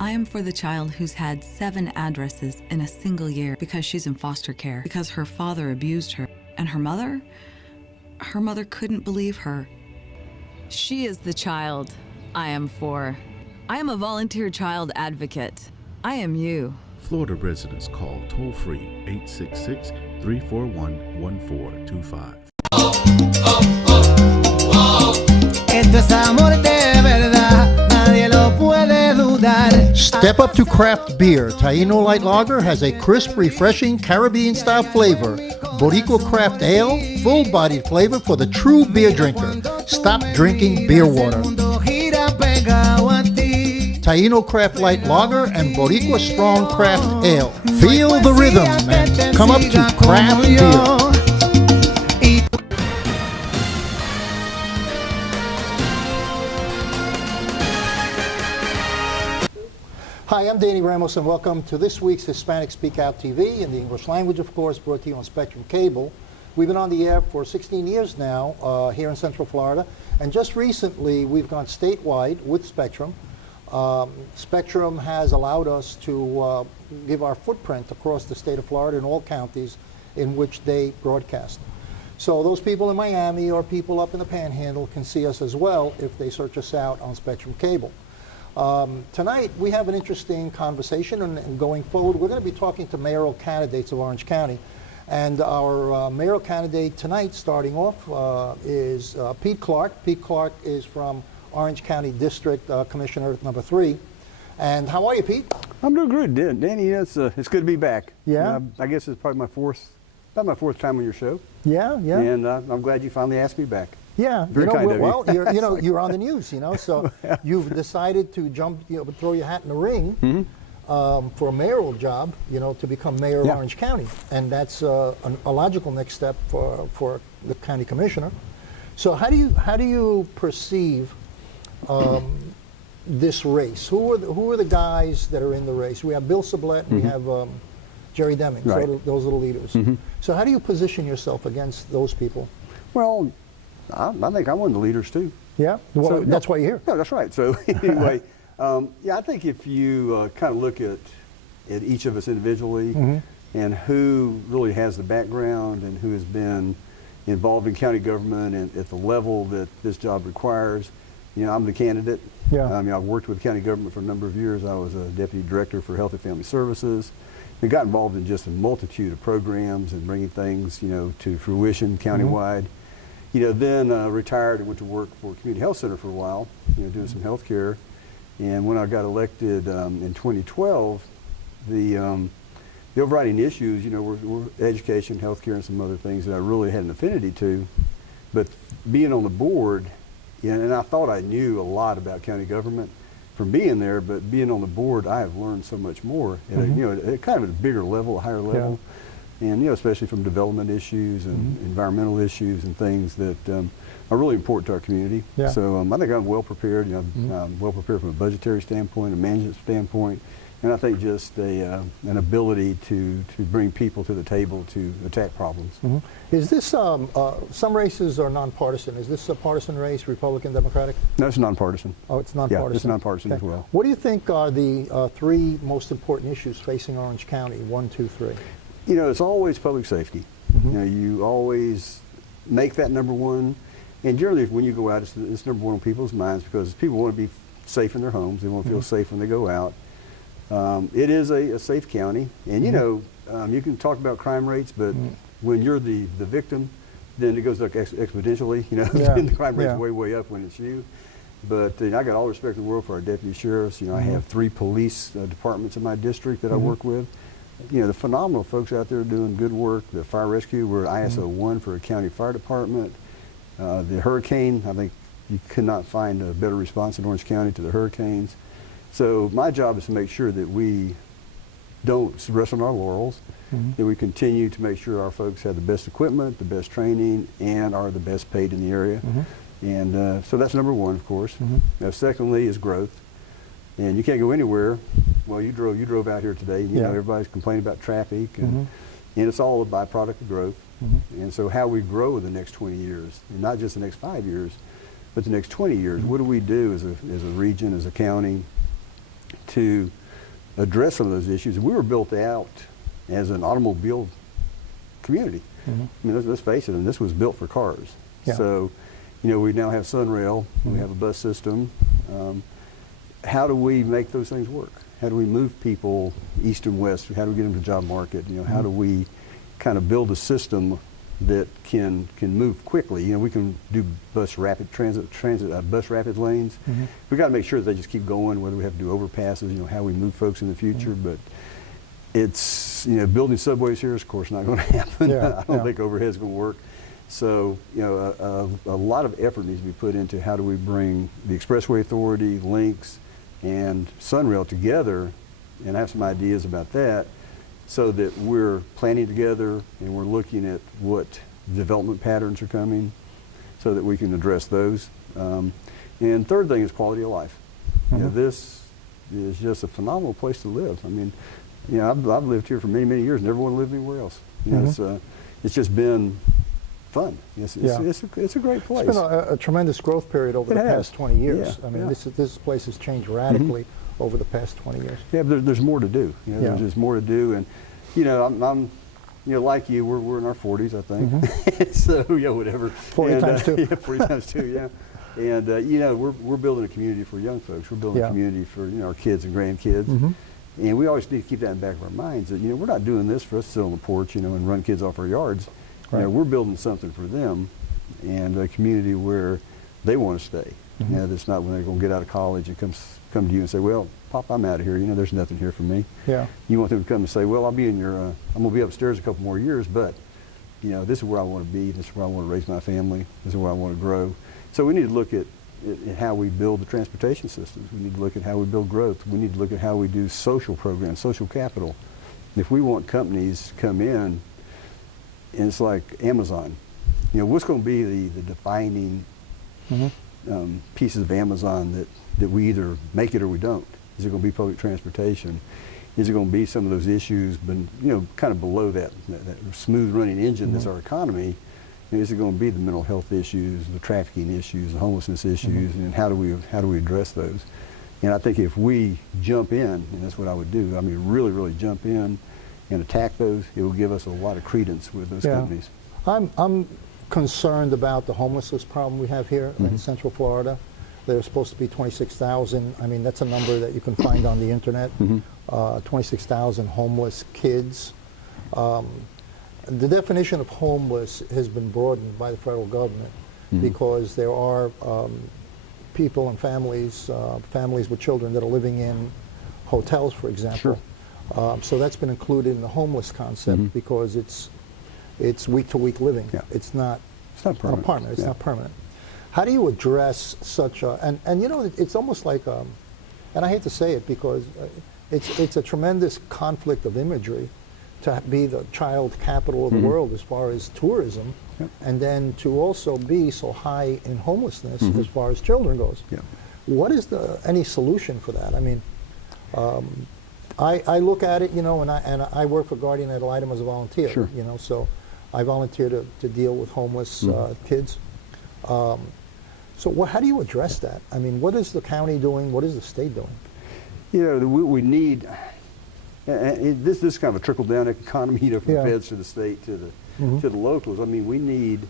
I am for the child who's had 7 addresses in a single year because she's in foster care, because her father abused her. And her mother couldn't believe her. She is the child I am for. I am a volunteer child advocate. I am you. Florida residents call toll-free 866-341-1425. Esto es amor de verdad, nadie lo puede dudar. Step up to craft beer. Taino Light Lager has a crisp, refreshing Caribbean-style flavor. Boricua Craft Ale, full-bodied flavor for the true beer drinker. Stop drinking beer water. Taino Craft Light Lager and Boricua Strong Craft Ale. Feel the rhythm and come up to craft beer. Hi, I'm Danny Ramos, and welcome to this week's Hispanic Speak Out TV in the English language, of course, brought to you on Spectrum Cable. We've been on the air for 16 years now here in Central Florida, and just recently we've gone statewide with Spectrum. Spectrum has allowed us to give our footprint across the state of Florida in all counties in which they broadcast. So those people in Miami or people up in the Panhandle can see us as well if they search us out on Spectrum Cable. Tonight we have an interesting conversation, and going forward we're going to be talking to mayoral candidates of Orange County. And our mayoral candidate tonight, starting off, is Pete Clarke. Pete Clarke is from Orange County District Commissioner number 3. And how are you, Pete? I'm doing good, Danny. It's good to be back. Yeah. I guess it's probably my fourth time on your show. Yeah, yeah. And I'm glad you finally asked me back. Yeah, Very kind of you. Well, you're on the news, so you've decided to jump, throw your hat in the ring for a mayoral job, to become mayor of Orange County, and that's a logical next step for the county commissioner. So how do you perceive this race? Who are the guys that are in the race? We have Bill Sublette, and we have Jerry Deming. Right. So those are the leaders. So how do you position yourself against those people? Well, I think I'm one of the leaders too. Yeah, well, So, that's why you're here. No, that's right. So anyway, I think if you kind of look at each of us individually and who really has the background and who has been involved in county government and at the level that this job requires, I'm the candidate. Yeah. I've worked with county government for a number of years. I was a deputy director for Health and Family Services. We got involved in just a multitude of programs and bringing things, to fruition countywide. Then retired and went to work for a community health center for a while, doing some health care. And when I got elected in 2012, the overriding issues, were education, health care, and some other things that I really had an affinity to. But being on the board, and I thought I knew a lot about county government from being there, but being on the board, I have learned so much more at at kind of a bigger level, a higher level. Yeah. And especially from development issues and environmental issues and things that are really important to our community. Yeah. So I think I'm well prepared. I'm well prepared from a budgetary standpoint, a management standpoint, and I think just an ability to bring people to the table to attack problems. Is this some races are nonpartisan? Is this a partisan race, Republican, Democratic? No, it's nonpartisan. Oh, it's nonpartisan. Yeah, it's nonpartisan as well. What do you think are the 3 most important issues facing Orange County? 1, 2, 3. It's always public safety. You always make that number one. And generally, when you go out, it's number one on people's minds because people want to be safe in their homes. They want to feel safe when they go out. It is a safe county. And, you can talk about crime rates, but when you're the victim, then it goes up exponentially. And the crime rate's way, way up when it's you. But I got all the respect in the world for our deputy sheriffs. I have 3 police departments in my district that I work with. The phenomenal folks out there doing good work. The fire rescue, we're ISO 1 for a county fire department. The hurricane, I think you could not find a better response in Orange County to the hurricanes. So my job is to make sure that we don't rest on our laurels, that we continue to make sure our folks have the best equipment, the best training, and are the best paid in the area. And so that's number one, of course. Secondly is growth. And you can't go anywhere. Well, you drove out here today. You know, everybody's complaining about traffic, and it's all a byproduct of growth. And so how we grow in the next 20 years, and not just the next 5 years, but the next 20 years. What do we do as a region, as a county, to address some of those issues. We were built out as an automobile community. I mean, let's face it, and this was built for cars. Yeah. So, you know, we now have Sunrail, we have a bus system. How do we make those things work? How do we move people east and west? How do we get them to the job market? You know, how do we kind of build a system that can move quickly? You know, we can do bus rapid bus rapid lanes. We got to make sure that they just keep going. Whether we have to do overpasses, you know, how we move folks in the future. But it's, you know, building subways here is of course not going to happen. Yeah, I don't think overhead's going to work. So, you know, a lot of effort needs to be put into how do we bring the Expressway Authority, Links, and Sunrail together, and I have some ideas about that, so that we're planning together and we're looking at what development patterns are coming so that we can address those. And third thing is quality of life. You know, this is just a phenomenal place to live. I mean, you know, I've lived here for many, many years, never want to live anywhere else. You know, it's just been fun. It's a great place. It's been a tremendous growth period over the past 20 years. Yeah, I mean, this place has changed radically over the past 20 years. Yeah, but there's more to do. You know, there's more to do, and you know, I'm you know, like you, we're in our 40s, I think. So yeah, whatever. 40 times 2. Yeah, 40 times 2. Yeah, and you know, we're building a community for young folks. We're building a community for, you know, our kids and grandkids. And we always need to keep that in the back of our minds that, you know, we're not doing this for us to sit on the porch, you know, and run kids off our yards. Right. You know, we're building something for them, and a community where they want to stay. You know, that's not when they're going to get out of college and come to you and say, well, Pop, I'm out of here. You know, there's nothing here for me. Yeah. You want them to come and say, well, I'll be in your, I'm going to be upstairs a couple more years, but, you know, this is where I want to be. This is where I want to raise my family. This is where I want to grow. So we need to look at how we build the transportation systems. We need to look at how we build growth. We need to look at how we do social programs, social capital. If we want companies to come in, and it's like Amazon, you know, what's going to be the defining pieces of Amazon that we either make it or we don't? Is it going to be public transportation? Is it going to be some of those issues, but, you know, kind of below that smooth running engine that's our economy? Is it going to be the mental health issues, the trafficking issues, the homelessness issues, and how do we address those? And I think if we jump in, and that's what I would do, I mean, really, really jump in and attack those, it will give us a lot of credence with those companies. I'm concerned about the homelessness problem we have here in Central Florida. There's supposed to be 26,000. I mean, that's a number that you can find on the internet. 26,000 homeless kids. The definition of homeless has been broadened by the federal government because there are people and families with children that are living in hotels, for example. So that's been included in the homeless concept because it's week-to-week living. It's not an apartment. It's not permanent. How do you address such a, and you know, it's almost like, and I hate to say it because it's a tremendous conflict of imagery to be the child capital of the world as far as tourism, and then to also be so high in homelessness as far as children goes. What is any solution for that? I mean, I look at it, you know, and I work for Guardian Ad Litem as a volunteer, you know, so I volunteer to deal with homeless kids. So how do you address that? I mean, what is the county doing? What is the state doing? You know, we need, this is kind of a trickle-down economy, you know, from the feds to the state to the locals. I mean, we need,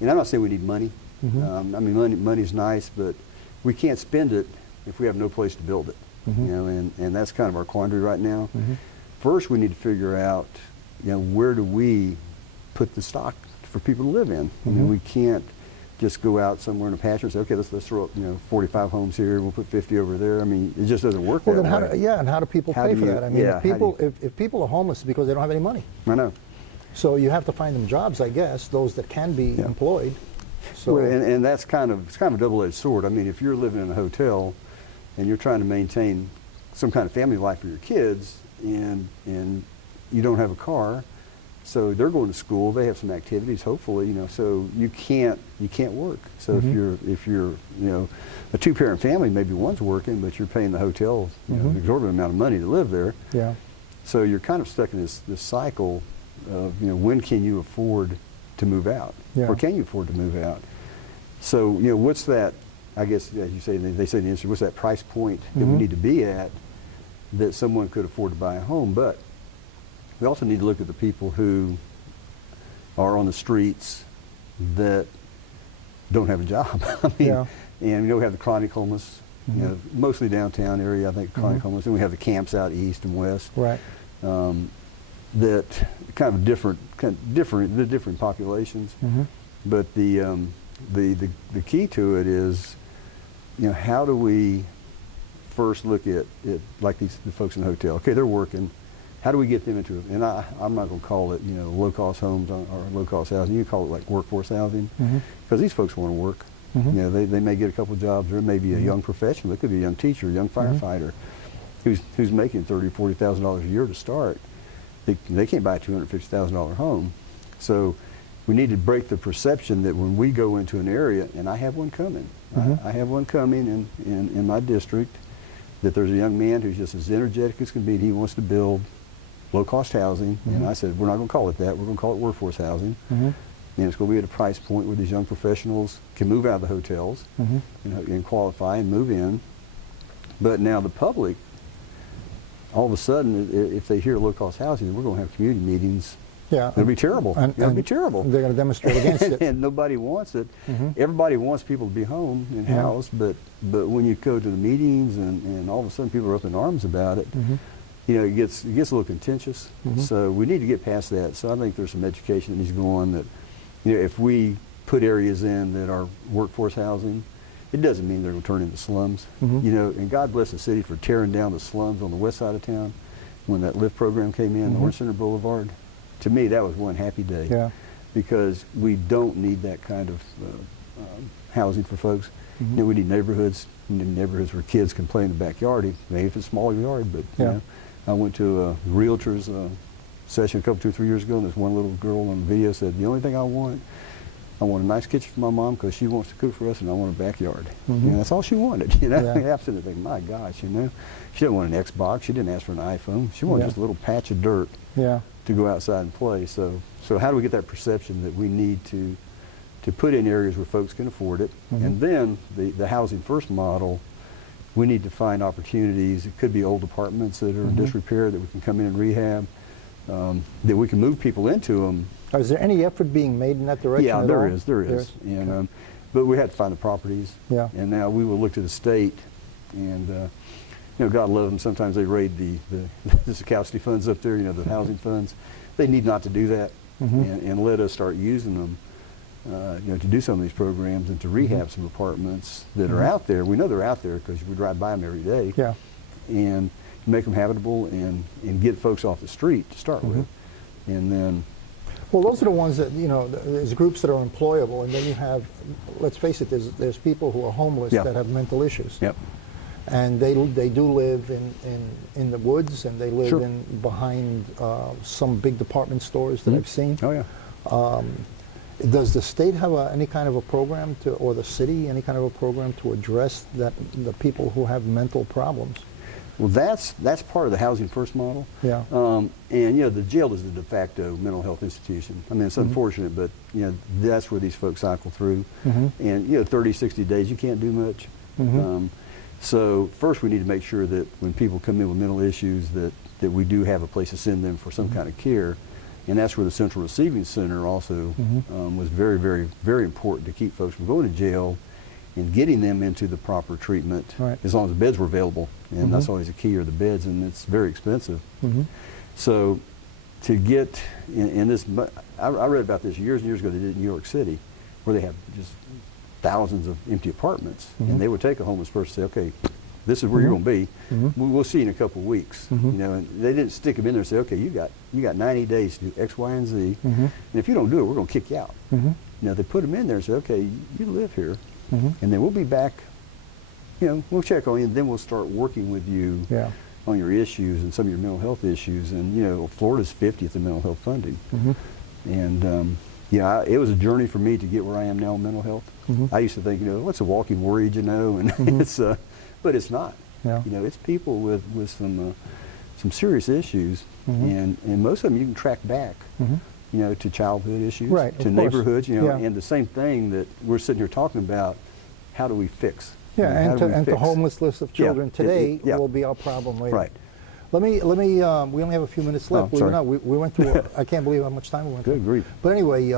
and I'm not saying we need money. I mean, money's nice, but we can't spend it if we have no place to build it. You know, and that's kind of our quandary right now. First, we need to figure out, you know, where do we put the stock for people to live in? I mean, we can't just go out somewhere in a pasture and say, okay, let's throw up, you know, 45 homes here, we'll put 50 over there. I mean, it just doesn't work that way. And how do people pay for that? I mean, if people are homeless, it's because they don't have any money. I know. So you have to find them jobs, I guess, those that can be employed. So well, and that's kind of a double-edged sword. I mean, if you're living in a hotel and you're trying to maintain some kind of family life for your kids, and you don't have a car, so they're going to school, they have some activities, hopefully, you know, so you can't work. So if you're, you know, a two-parent family, maybe one's working, but you're paying the hotel, you know, an exorbitant amount of money to live there. So you're kind of stuck in this cycle of, you know, when can you afford to move out? Or can you afford to move out? So, you know, what's that, I guess, as you say, they say in the industry, what's that price point that we need to be at that someone could afford to buy a home. But we also need to look at the people who are on the streets that don't have a job. I mean, Yeah. and we have the chronic homeless, you know, mostly downtown area, I think, chronic homeless. And we have the camps out east and west. Right. That kind of different populations. But the key to it is, you know, how do we first look at it like the folks in the hotel? Okay, they're working. How do we get them into it? And I'm not going to call it, you know, low-cost homes or low-cost housing. You call it like workforce housing, because these folks want to work. You know, they may get a couple of jobs. There may be a young professional. It could be a young teacher, a young firefighter, who's making $30,000 to $40,000 a year to start. They can't buy a $250,000 home. So we need to break the perception that when we go into an area, and I have one coming. I have one coming in my district, that there's a young man who's just as energetic as can be, and he wants to build low-cost housing. And I said, we're not going to call it that. We're going to call it workforce housing. And it's going to be at a price point where these young professionals can move out of the hotels and qualify and move in. But now the public, all of a sudden, if they hear low-cost housing, we're going to have community meetings. Yeah. It'll be terrible. It'll be terrible. They're going to demonstrate against it. And nobody wants it. Everybody wants people to be home and housed, but when you go to the meetings and all of a sudden people are up in arms about it, you know, it gets a little contentious. So we need to get past that. So I think there's some education that needs to go on that, you know, if we put areas in that are workforce housing, it doesn't mean they're going to turn into slums. You know, and God bless the city for tearing down the slums on the west side of town when that LIFT program came in, Orange Center Boulevard. To me, that was one happy day. Yeah. Because we don't need that kind of housing for folks. You know, we need neighborhoods. We need neighborhoods where kids can play in the backyard, maybe if it's a smaller yard. But you know, I went to a realtor's session a couple, 2 or 3 years ago, and this one little girl on the video said, the only thing I want a nice kitchen for my mom because she wants to cook for us, and I want a backyard. You know, that's all she wanted. You know, absolutely. Thinking, my gosh, you know, she didn't want an Xbox. She didn't ask for an iPhone. She wanted just a little patch of dirt to go outside and play. So how do we get that perception that we need to put in areas where folks can afford it? And then the housing first model, we need to find opportunities. It could be old apartments that are in disrepair that we can come in and rehab, that we can move people into them. Is there any effort being made in that direction? Yeah, at there all? is. And but we had to find the properties. Yeah. And now we will look to the state, and you know, God love them. Sometimes they raid the SpeakoutTV funds up there. You know, the housing funds. They need not to do that, and let us start using them. You know, to do some of these programs and to rehab some apartments that are out there. We know they're out there because we drive by them every day. Yeah. And make them habitable and get folks off the street to start with, and then. Well, those are the ones that, you know, there's groups that are employable, and then you have, let's face it, there's people who are homeless that have mental issues. Yep. And they do live in the woods, and they live in behind some big department stores that I've seen. Oh yeah. Does the state have any kind of a program or the city any kind of a program to address the people who have mental problems? Well, that's part of the housing first model. Yeah. And you know, the jail is the de facto mental health institution. I mean, it's unfortunate, but you know, that's where these folks cycle through. And you know, 30, 60 days, you can't do much. So first, we need to make sure that when people come in with mental issues, that we do have a place to send them for some kind of care. And that's where the Central Receiving Center also was very, very, very important to keep folks from going to jail and getting them into the proper treatment, as long as the beds were available. And that's always a key, are the beds, and it's very expensive. So to get in this, I read about this years and years ago. They did in New York City, where they have just thousands of empty apartments, and they would take a homeless person and say, okay, this is where you're going to be. We'll see you in a couple of weeks. You know, and they didn't stick them in there and say, okay, you got 90 days to do X, Y, and Z, and if you don't do it, we're going to kick you out. Now they put them in there and say, okay, you live here, and then we'll be back. You know, we'll check on you, and then we'll start working with you on your issues and some of your mental health issues. And you know, Florida's 50th in mental health funding, and yeah, it was a journey for me to get where I am now in mental health. I used to think, you know, what's a walking worry, you know, and it's but it's not. You know, it's people with some serious issues, and most of them you can track back, you know, to childhood issues, to neighborhoods, you know, and the same thing that we're sitting here talking about. How do we fix? Yeah, and the homeless list of children today will be our problem later. Right. Let me. We only have a few minutes left. sorry. We went through. I can't believe how much time we went through. Good grief. But anyway,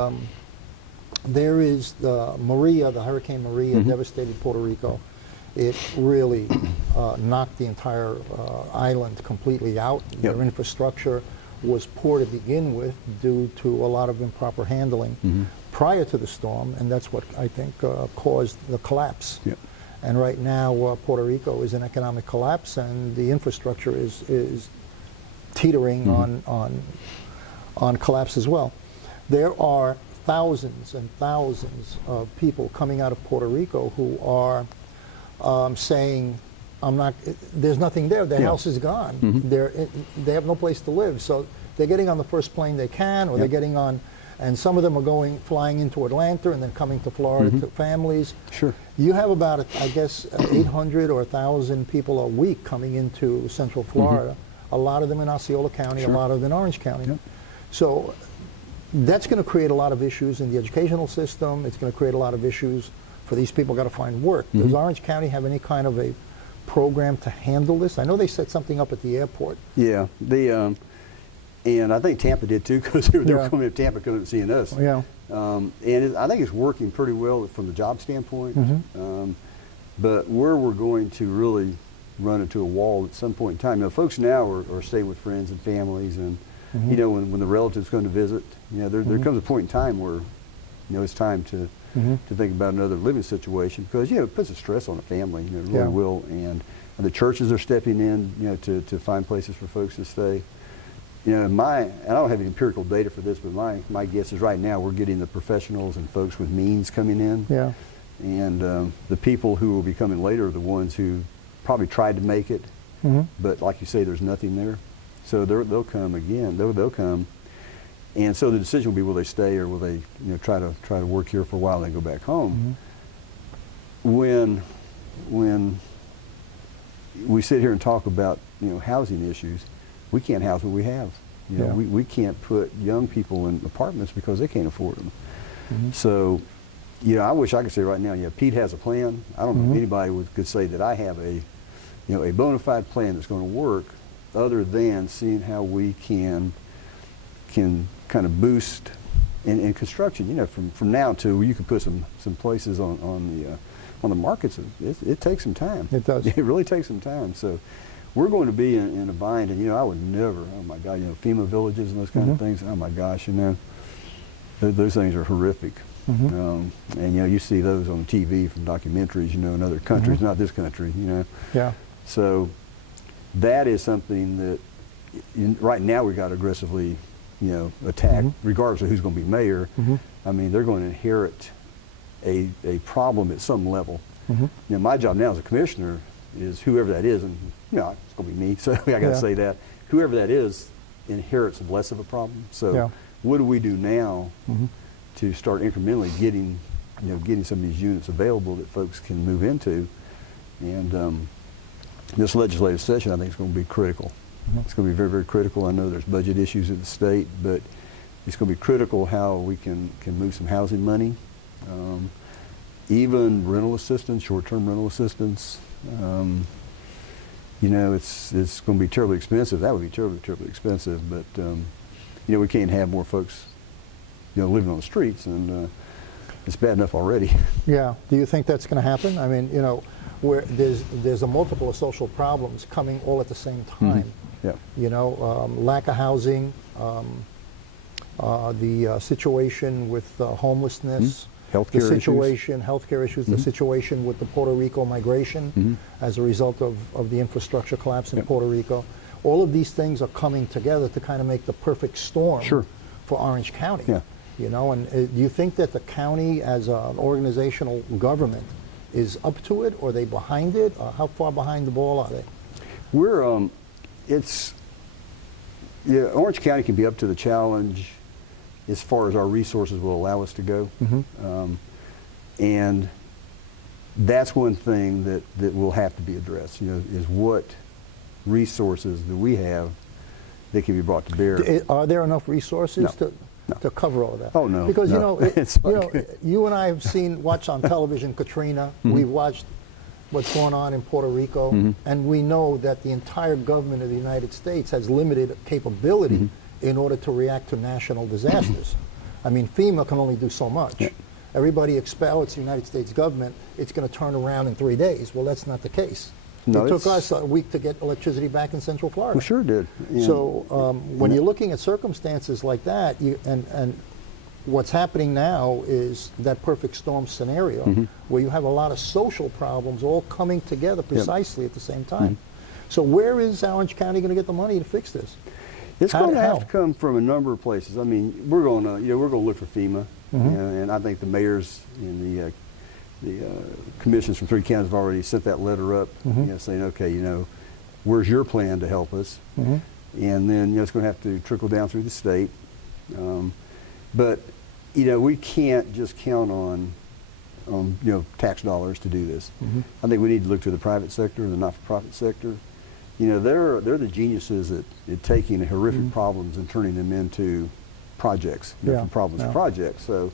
there is the Maria, the Hurricane Maria, devastated Puerto Rico. It really knocked the entire island completely out. Yep. Their infrastructure was poor to begin with due to a lot of improper handling prior to the storm, and that's what I think caused the collapse. Yep. And right now, Puerto Rico is in economic collapse, and the infrastructure is teetering on collapse as well. There are thousands and thousands of people coming out of Puerto Rico who are saying, there's nothing there. Their house is gone. They have no place to live. So they're getting on the first plane they can, or they're getting on, and some of them are flying into Atlanta and then coming to Florida to families. Sure. You have about, I guess, 800 or 1,000 people a week coming into Central Florida. A lot of them in Osceola County, a lot of them in Orange County. Yep. So that's going to create a lot of issues in the educational system. It's going to create a lot of issues for these people. Got to find work. Does Orange County have any kind of a program to handle this? I know they set something up at the airport. Yeah, and I think Tampa did too, because they were coming to Tampa, coming and seeing us. Yeah. And I think it's working pretty well from the job standpoint. But where we're going to really run into a wall at some point in time, folks now are staying with friends and families, and when the relatives come to visit, there comes a point in time where it's time to think about another living situation, because it puts a stress on a family. It really will. And the churches are stepping in, to find places for folks to stay. And I don't have any empirical data for this, but my guess is right now we're getting the professionals and folks with means coming in. Yeah. And the people who will be coming later are the ones who probably tried to make it, but like you say, there's nothing there. So they'll come again. They'll come. And so the decision will be, will they stay, or will they try to work here for a while and then go back home? When we sit here and talk about housing issues, we can't house what we have. We can't put young people in apartments because they can't afford them. So, I wish I could say right now, Pete has a plan. I don't know if anybody could say that I have a bona fide plan that's going to work, other than seeing how we can kind of boost in construction. From now to you can put some places on the markets. It takes some time. It does. It really takes some time. So we're going to be in a bind, and I would never. Oh my God, FEMA villages and those kind of things. Oh my gosh, those things are horrific. And you see those on TV from documentaries, in other countries, not this country. Yeah. So that is something that right now we got to aggressively, attack, regardless of who's going to be mayor. I mean, they're going to inherit a problem at some level. My job now as a commissioner is whoever that is, and it's going to be me, so I got to say that whoever that is inherits less of a problem. So what do we do now to start incrementally getting some of these units available that folks can move into? And this legislative session, I think, is going to be critical. It's going to be very, very critical. I know there's budget issues at the state, but it's going to be critical how we can move some housing money, even rental assistance, short-term rental assistance. It's going to be terribly expensive. That would be terribly, terribly expensive. But we can't have more folks, living on the streets, and it's bad enough already. Yeah. Do you think that's going to happen? I mean, where there's a multiple of social problems coming all at the same time. Lack of housing, the situation with homelessness, healthcare issues, the situation with the Puerto Rico migration as a result of the infrastructure collapse in Puerto Rico. All of these things are coming together to kind of make the perfect storm for Orange County. And do you think that the county as an organizational government is up to it, or are they behind it? How far behind the ball are they? We're, Orange County can be up to the challenge as far as our resources will allow us to go. And that's one thing that will have to be addressed, is what resources do we have that can be brought to bear. Are there enough resources to cover all of that? Oh, no. Because, you and I have watched on television Katrina. We've watched what's going on in Puerto Rico, and we know that the entire government of the United States has limited capability in order to react to national disasters. I mean, FEMA can only do so much. Yeah. Everybody expects, oh, it's the United States government, it's going to turn around in 3 days. Well, that's not the case. No, it took us a week to get electricity back in Central Florida. We sure did. And So when you're looking at circumstances like that, and what's happening now is that perfect storm scenario where you have a lot of social problems all coming together precisely at the same time. So where is Orange County going to get the money to fix this? it's going to how? have to come from a number of places. I mean, we're going to look for FEMA, and I think the mayors and the commissions from 3 counties have already sent that letter up, saying, okay, where's your plan to help us? And then it's going to have to trickle down through the state. But we can't just count on tax dollars to do this. I think we need to look to the private sector, the not-for-profit sector. They're the geniuses at taking horrific problems and turning them into projects, from problems to projects. So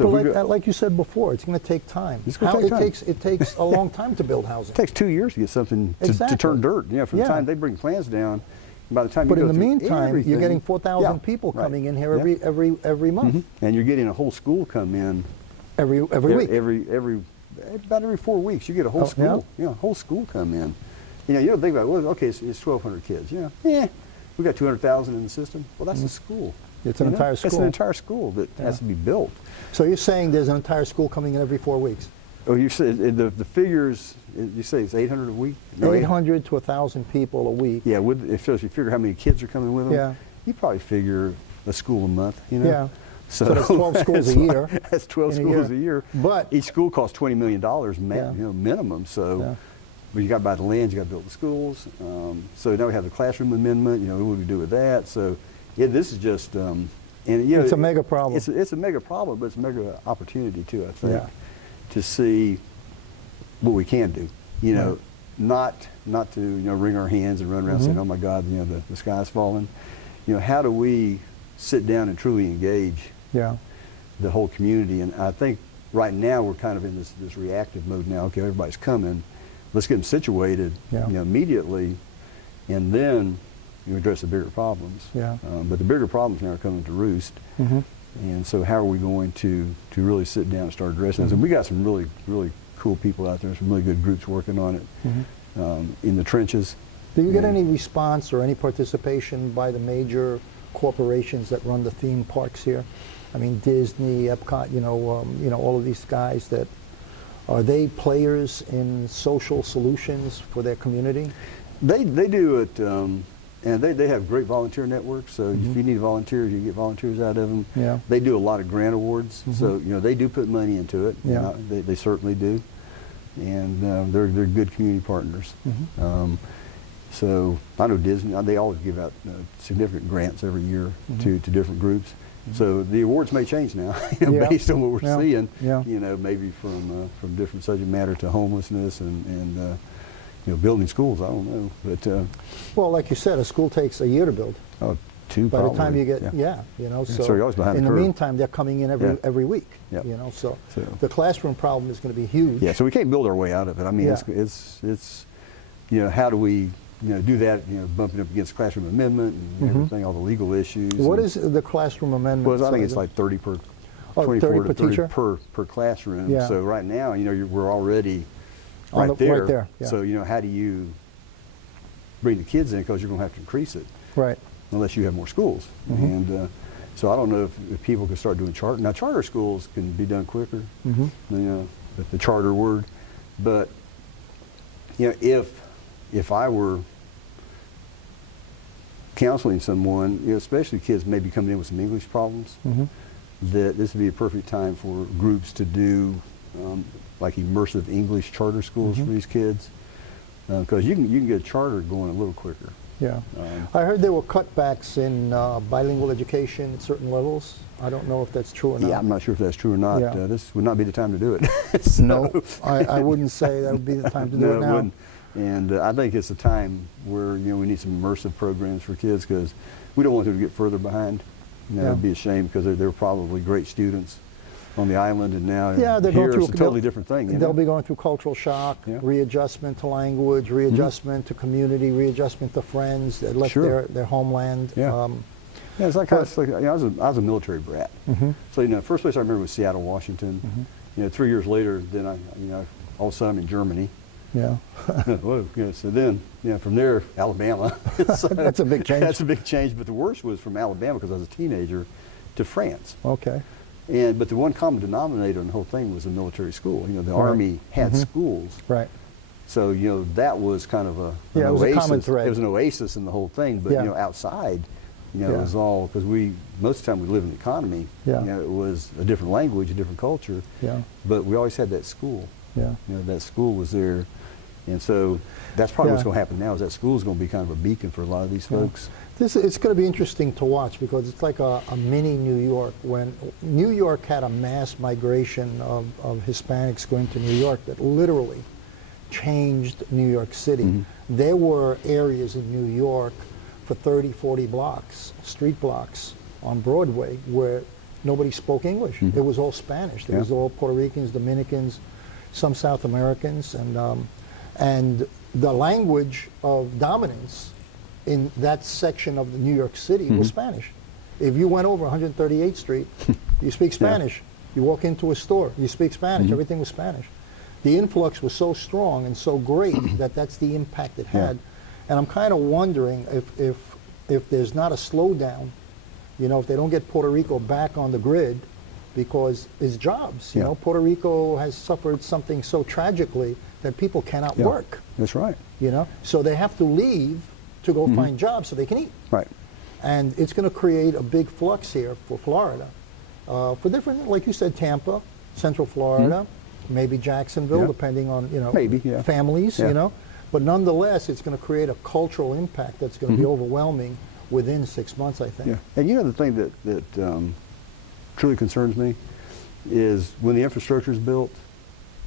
like you said before, it's going to take time. It's going to take time. It takes a long time to build housing. It takes 2 years to get something to turn dirt. From the time they bring plans down, by the time but you go in the through meantime, everything, you're getting 4,000 people coming in here every month. And you're getting a whole school come in every week. About every 4 weeks, you get a whole school. A whole school come in. You don't think about it. Well, okay, it's 1,200 kids. We got 200,000 in the system. Well, that's a school. It's an entire school. It's an entire school that has to be built. So you're saying there's an entire school coming in every 4 weeks? Oh, you said the figures. You say it's 800 a week. No, 800 to 1,000 people a week. Yeah, if you figure how many kids are coming with them, you probably figure a school a month. Yeah. So that's 12 schools a year. That's 12 schools a year. But each school costs $20 million minimum. So. But you got to buy the land, you got to build the schools. So now we have the classroom amendment. What do we do with that? So, this is just, it's a mega problem. It's a mega problem, but it's a mega opportunity too. I think to see what we can do. Not to wring our hands and run around saying, "Oh my God, the sky's falling." How do we sit down and truly engage the whole community? And I think right now we're kind of in this reactive mode now. Okay, everybody's coming. Let's get them situated immediately, and then address the bigger problems. But the bigger problems now are coming to roost, and so how are we going to really sit down and start addressing this? And we got some really, really cool people out there, some really good groups working on it in the trenches. Do you get any response or any participation by the major corporations that run the theme parks here? I mean, Disney, Epcot, all of these guys that. Are they players in social solutions for their community? They do it, and they have great volunteer networks. So if you need volunteers, you can get volunteers out of them. They do a lot of grant awards, so they do put money into it. They certainly do, and they're good community partners. So I know Disney; they always give out significant grants every year to different groups. So the awards may change now, based on what we're seeing. Maybe from different subject matter to homelessness and building schools. I don't know, but well, like you said, a school takes a year to build. Oh, 2 by probably. the time you get So you're always behind in the the curve. meantime, they're coming in every week. So the classroom problem is going to be huge. Yeah, so we can't build our way out of it. I mean, it's how do we do that, bumping up against the classroom amendment and everything, all the legal issues. What is the classroom amendment? Well, I think it's like 30 per, 30 to 30 teacher? per classroom. So right now, we're already right there. So, how do you bring the kids in, because you're going to have to increase it. Right. Unless you have more schools. And so I don't know if people can start doing charter. Now, charter schools can be done quicker, the charter word. But, if I were counseling someone, especially kids maybe coming in with some English problems, that this would be a perfect time for groups to do like immersive English charter schools for these kids, because you can get a charter going a little quicker. Yeah, I heard there were cutbacks in bilingual education at certain levels. I don't know if that's true or not. Yeah, I'm not sure if that's true or not. This would not be the time to do it. No, I wouldn't say that would be the time to do it now. Wouldn't. And I think it's a time where we need some immersive programs for kids, because we don't want them to get further behind. It'd be a shame, because they're probably great students, on the island, and now Yeah, they're here going through it's a totally different thing. They'll be going through cultural shock, Yeah. readjustment to language, readjustment to community, readjustment to friends that left Sure. their homeland. Yeah. Yeah, it's like, I was a military brat. So, first place I remember was Seattle, Washington. 3 years later, then all of a sudden I'm in Germany. Yeah. Whoa, so then, from there, Alabama. So That's a big change. That's a big change, but the worst was from Alabama, because I was a teenager, to France. Okay. But the one common denominator in the whole thing was a military school. The Army had schools. Right. So, that was kind of an it was oasis. a common thread. It was an oasis in the whole thing, but, Yeah. outside, it Yeah. was all, because most of the time we lived in the economy, Yeah. it was a different language, a different culture, Yeah. but we always had that school. Yeah. That school was there. And so that's probably what's Yeah. going to happen now, is that school is going to be kind of a beacon for a lot of these folks. It's going to be interesting to watch, because it's like a mini New York. When New York had a mass migration of Hispanics going to New York that literally changed New York City. There were areas in New York for 30, 40 blocks, street blocks on Broadway, where nobody spoke English. It was all Spanish. It was all Puerto Ricans, Dominicans, some South Americans, and the language of dominance in that section of the New York City was Spanish. If you went over 138th Street, you speak Spanish. You walk into a store, you speak Spanish. Everything was Spanish. The influx was so strong and so great that that's the impact it had. And I'm kind of wondering if there's not a slowdown, if they don't get Puerto Rico back on the grid, because it's jobs. Puerto Rico has suffered something so tragically that people cannot work. That's right. So they have to leave to go find jobs so they can eat. Right. And it's going to create a big flux here for Florida, for different, like you said, Tampa, Central Florida, maybe Jacksonville, depending on families. But nonetheless, it's going to create a cultural impact that's going to be overwhelming within 6 months, I think. Yeah. And the thing that truly concerns me is when the infrastructure is built,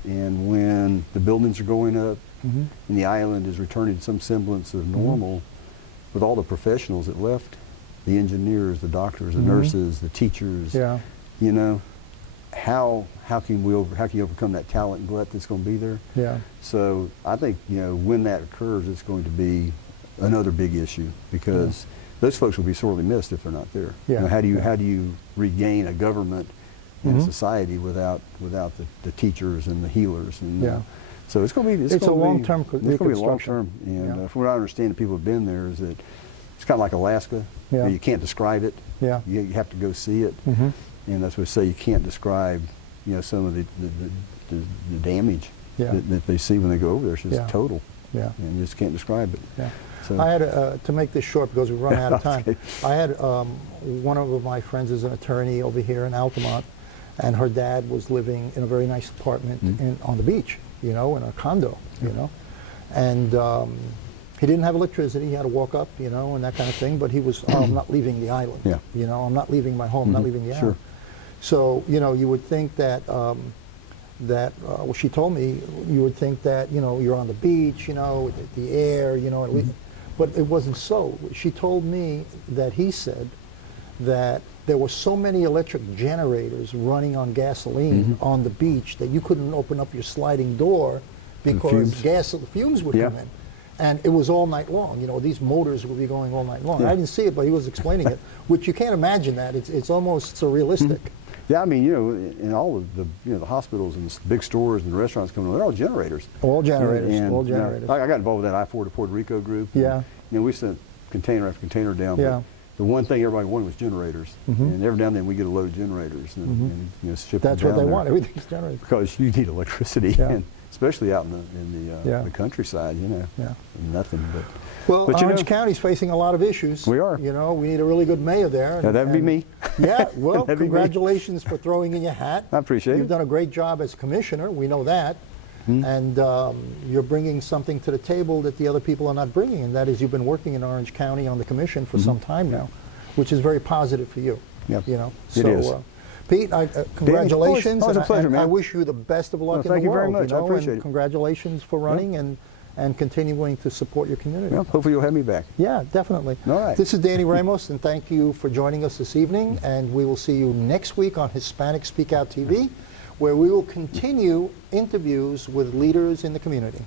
and when the buildings are going up, and the island is returning to some semblance of normal, with all the professionals that left, the engineers, the doctors, the nurses, the teachers, how can you overcome that talent glut that's going to be there? Yeah. So I think when that occurs, it's going to be another big issue, because those folks will be sorely missed if they're not there. Yeah. How do you regain a government and a society without the teachers and the healers? And so it's going to be it's a long-term It's going to be long reconstruction. term. And from what I understand, the people who've been there, is that it's kind of like Alaska. Yeah. You can't describe it. Yeah. You have to go see it. And that's what I say. You can't describe some of the damage that they see when they go over there. It's just total. Yeah. And you just can't describe it. Yeah. So. I had, to make this short because we run out of time, Okay. I had one of my friends is an attorney over here in Altamont, and her dad was living in a very nice apartment on the beach, in a condo, and he didn't have electricity. He had to walk up, and that kind of thing, but he was, I'm not leaving the island. Yeah. I'm not leaving my home, I'm not leaving the Sure. island. So, you would think that, well, she told me, you would think that, you're on the beach, the air, at least, but it wasn't so. She told me that he said that there were so many electric generators running on gasoline on the beach that you couldn't open up your sliding door because fumes would come in. And it was all night long. These motors would be going all night long. I didn't see it, but he was explaining it, which you can't imagine that. It's almost surrealistic. Yeah, I mean, in all of the hospitals and the big stores and the restaurants coming on, they're all generators. All generators, And, all generators. I got involved with that I-4 to Puerto Rico group. Yeah. And, we sent container after container down. Yeah. But the one thing everybody wanted was generators. And every now and then we get a load of generators and ship them That's what down they there. want. Everything's generated. Because you need electricity, Yeah. and especially out in the countryside, Yeah. nothing but. Well, But Orange County's facing a lot of issues. We are. We need a really good mayor there. Yeah, that'd be me. Yeah, well, That'd be me. congratulations for throwing in your hat. I appreciate You've it. done a great job as commissioner. We know that. And you're bringing something to the table that the other people are not bringing, and that is you've been working in Orange County on the commission for some time now, which is very positive for you. Yep. So, It is. Pete, congratulations. Always a pleasure, and man. I wish you the best of luck in the thank you world. very much. I appreciate and it. congratulations for running, and and continuing to support your community. Well, hopefully you'll have me back. Yeah, definitely. All right. This is Danny Ramos, and thank you for joining us this evening. And we will see you next week on Hispanic Speak Out TV, where we will continue interviews with leaders in the community.